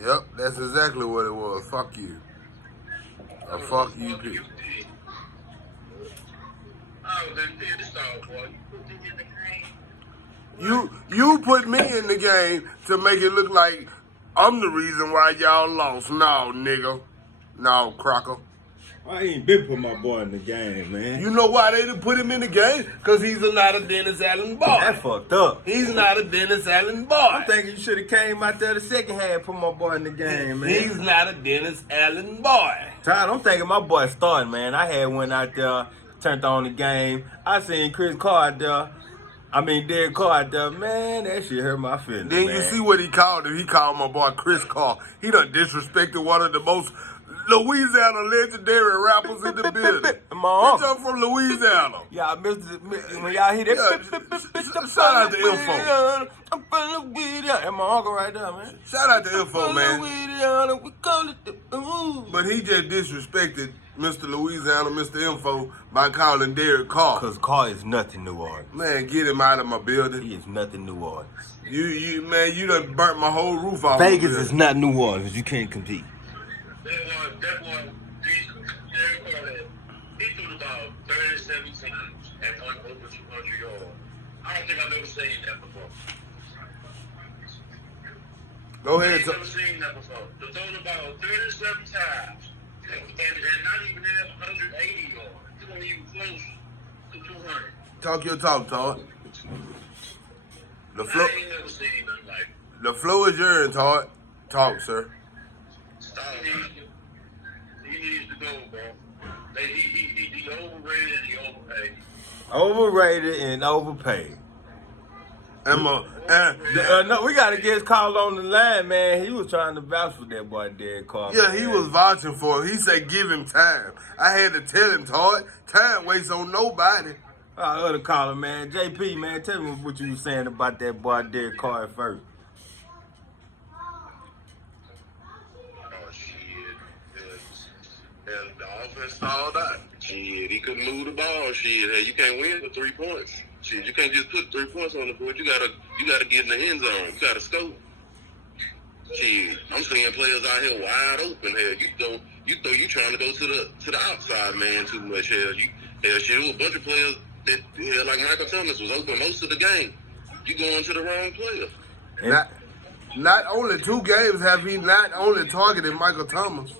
Yep, that's exactly what it was. Fuck you. Fuck you, P. I was in pissed off, boy. You put me in the game. You put me in the game to make it look like I'm the reason why y'all lost. No, nigga. No, Crocker. I ain't been put my boy in the game, man. You know why they didn't put him in the game? Because he's not a Dennis Allen boy. That fucked up. He's not a Dennis Allen boy. I'm thinking you should have came out there the second half, put my boy in the game, man. He's not a Dennis Allen boy. Todd, I'm thinking my boy starting, man. I had went out there, turned on the game. I seen Derek Carr out there. Man, that shit hurt my feelings, Then man. you see what he called him. He called my boy Chris Carr. He done disrespected one of the most Louisiana legendary rappers in the building. My Bitch, I'm from Louisiana. Y'all when y'all hear that. Shout out to Info. I'm from Louisiana. And my uncle right there, man. Shout out to Info, man. Louisiana, we call it the But he just disrespected Mr. Louisiana, Mr. Info, by calling Derek Carr. Because Carr is nothing New Orleans. Man, get him out of my building. He is nothing New Orleans. You done burnt my whole roof off. Vegas is not New Orleans. You can't compete. That one, Derek Carr, he threw the ball 37 times and won over 200 yards. I don't think I've ever seen that before. Go ahead. I've never seen that before. To throw the ball 37 times and not even have 180 yards. It wasn't even close to 200. Talk your talk, Todd. I ain't never seen nothing like it. The floor is yours, Todd. Talk, sir. He needs to go, bro. He overrated and he overpaid. Overrated and overpaid. No, we got to get his call on the line, man. He was trying to vouch for that boy, Derek Carr. Yeah, he was vouching for him. He said, give him time. I had to tell him, Todd, time waits on nobody. Other caller, man. JP, man, tell me what you was saying about that boy, Derek Carr at first. Oh, the offense stalled out. Shit, he couldn't move the ball. Shit, hey, you can't win with 3 points. Shit, you can't just put 3 points on the board. You gotta get in the end zone. You gotta score. Shit, I'm seeing players out here wide open. Hell, you trying to go to the outside man too much. Hell, there was a bunch of players that like Michael Thomas was open most of the game. You going to the wrong player. Not only 2 games have he not only targeted Michael Thomas.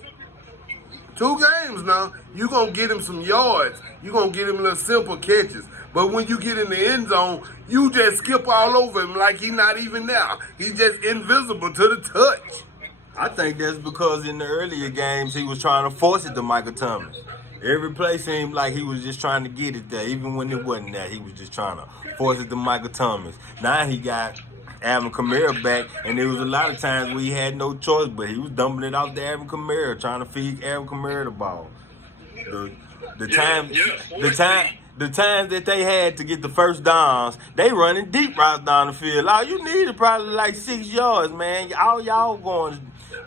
2 games now, you going to get him some yards. You going to get him little simple catches. But when you get in the end zone, you just skip all over him like he's not even there. He's just invisible to the touch. I think that's because in the earlier games, he was trying to force it to Michael Thomas. Every play seemed like he was just trying to get it there. Even when it wasn't there, he was just trying to force it to Michael Thomas. Now he got Alvin Kamara back, and there was a lot of times where he had no choice, but he was dumping it off to Alvin Kamara, trying to feed Alvin Kamara the ball. The times that they had to get the first downs, they running deep routes down the field. All you need is probably like 6 yards, man. All y'all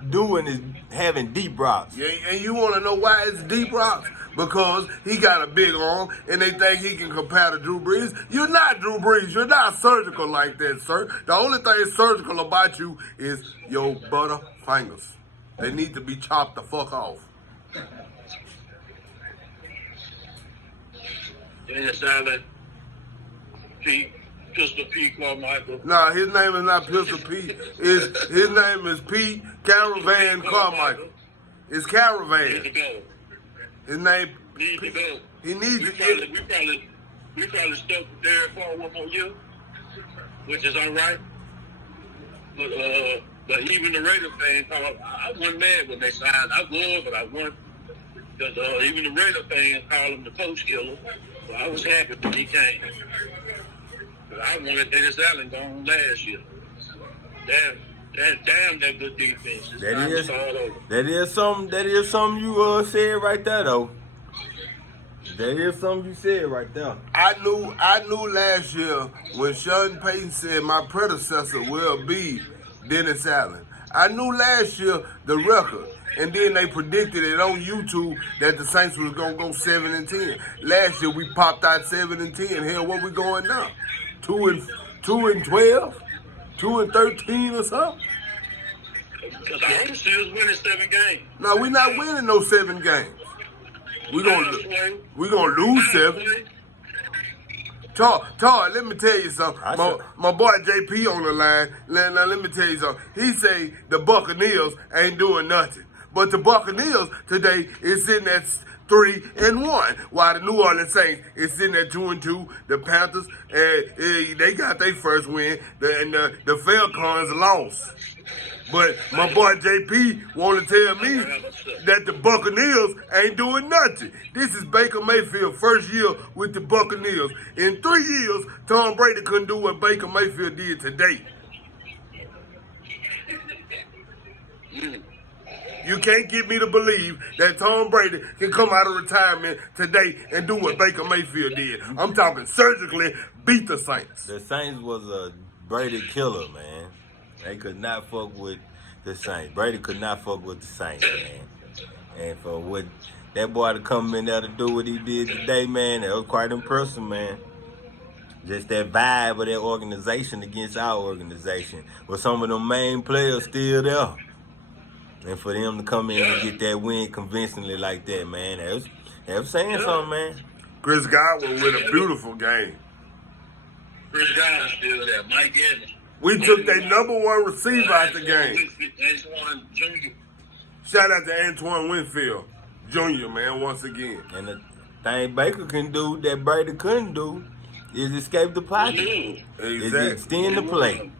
doing is having deep routes. Yeah, and you want to know why it's deep routes? Because he got a big arm and they think he can compare to Drew Brees. You're not Drew Brees. You're not surgical like that, sir. The only thing surgical about you is your butter fingers. They need to be chopped the fuck off. Dennis Allen, Pistol Pete Carmichael. Nah, his name is not Pistol Pete. His name is Pete Caravan Carmichael. It's Caravan. Needs to go. His name Needs to go. He needs we to probably stuck with Derek Carr one more year, which is all right. But even the Raider fans, I wasn't mad when they signed. I was, but I wasn't. Because even the Raider fans call him the post killer. So I was happy when he came. Because I wanted Dennis Allen gone last year. Damn that good defense. That is something you said right there though. That is something you said right there. I knew last year when Sean Payton said my predecessor will be Dennis Allen. I knew last year the record. And then they predicted it on YouTube that the Saints was gonna go 7-10. Last year we popped out 7-10. Hell, what we going now? 2-12, 2-13 or something? Because I Them still winning 7 games. No, we not winning no 7 games. We gonna lose 7. Todd, let me tell you something. My boy JP on the line. Now let me tell you something. He say the Buccaneers ain't doing nothing, but the Buccaneers today is sitting at 3-1, while the New Orleans Saints is sitting at 2-2. The Panthers, they got their first win, and the Falcons lost. But my boy JP want to tell me that the Buccaneers ain't doing nothing. This is Baker Mayfield's first year with the Buccaneers. In 3 years, Tom Brady couldn't do what Baker Mayfield did today. You can't get me to believe that Tom Brady can come out of retirement today and do what Baker Mayfield did. I'm talking surgically beat the Saints. The Saints was a Brady killer, man. They could not fuck with the Saints. Brady could not fuck with the Saints, man. And for what that boy to come in there to do what he did today, man, that was quite impressive, man. Just that vibe of that organization against our organization. With some of the main players still there. And for them to come in and get that win convincingly like that, man, that was saying something, man. Chris Godwin with a beautiful game. Chris Godwin still there. Mike Evans. We took their #1 receiver out the game. Antoine Jr. Shout out to Antoine Winfield Jr., man, once again. And the thing Baker can do that Brady couldn't do is escape the pocket. Exactly. Is extend the play.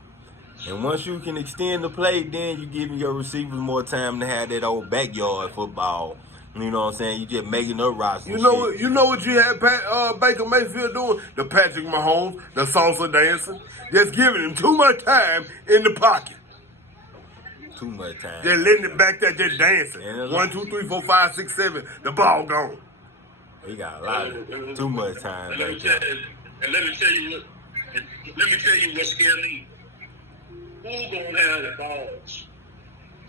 And once you can extend the play, then you giving your receivers more time to have that old backyard football. You know what I'm saying? You just making up routes. You know what you had Baker Mayfield doing? The Patrick Mahomes, the salsa dancing. Just giving him too much time in the pocket. Too much time. Just letting it back there, just dancing. 1, 2, 3, 4, 5, 6, 7. The ball gone. He got a lot of too much time back there. And let me tell you what scared me. Who's gonna have the balls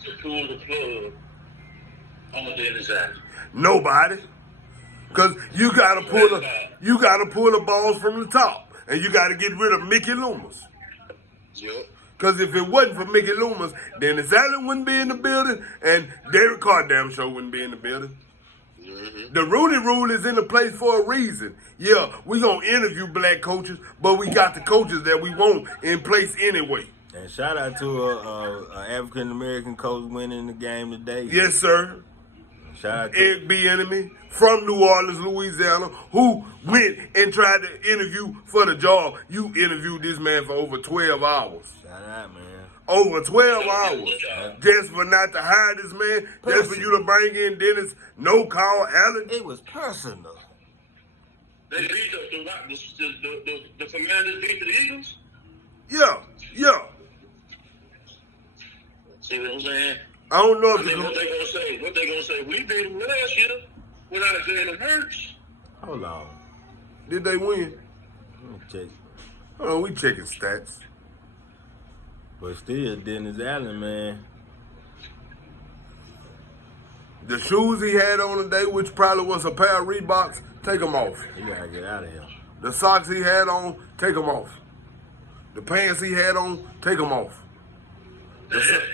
to pull the plug on Dennis Allen? Nobody. Cause you gotta pull the balls from the top. And you gotta get rid of Mickey Loomis. Yep. Because if it wasn't for Mickey Loomis, Dennis Allen wouldn't be in the building, and Derek Carr damn sure wouldn't be in the building. Mm-hmm. The Rooney Rule is in the place for a reason. Yeah, we gonna interview black coaches, but we got the coaches that we want in place anyway. And shout out to a African American coach winning the game today. Yes, sir. Shout out to Eric B. Enemy from New Orleans, Louisiana, who went and tried to interview for the job. You interviewed this man for over 12 hours. Shout out, man. Over 12 hours. Just for not to hire this man, just for you to bring in Dennis No-Call Allen. It was personal. They beat the Commanders beat the Eagles? Yeah. See what I'm saying? I don't know if what they gonna say? What they gonna say? We beat them last year without Jalen Hurts. Hold on. Did they win? Let me check. Hold on, we checking stats. But still, Dennis Allen, man. The shoes he had on today, which probably was a pair of Reeboks, take them off. He gotta get out of here. The socks he had on, take them off. The pants he had on, take them off.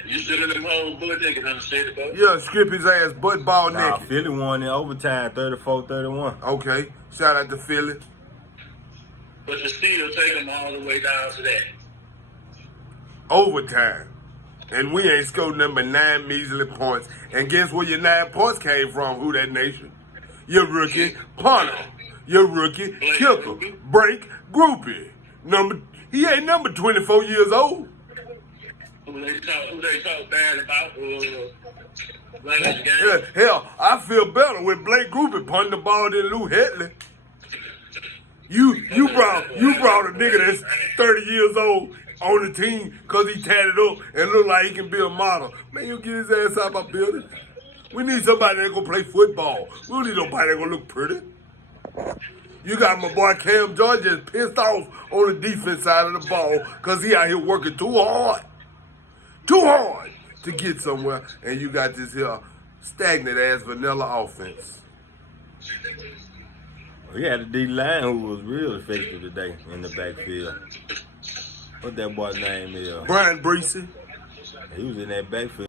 You still in them home butt naked, understand it, bro? Yeah, strip his ass butt ball Nah, naked. Philly won in overtime, 34-31. Okay, shout out to Philly. But you still take them all the way down to that. Overtime. And we ain't scored nothing but 9 measly points. And guess where your 9 points came from, Who That Nation? Your rookie punter. Your rookie kicker. Break groupie. He ain't number 24 years old. Who they talk bad about running the game. Hell, I feel better with Blake Groupie punting the ball than Lou Headley. You brought a nigga that's 30 years old on the team because he tatted up and look like he can be a model. Man, you get his ass out my building. We need somebody that gonna play football. We don't need nobody that gonna look pretty. You got my boy Cam George just pissed off on the defense side of the ball because he out here working too hard to get somewhere, and you got this here stagnant ass vanilla offense. We had a D-line who was real effective today in the backfield. What that boy's name is? Brian Breesy. He was in that backfield.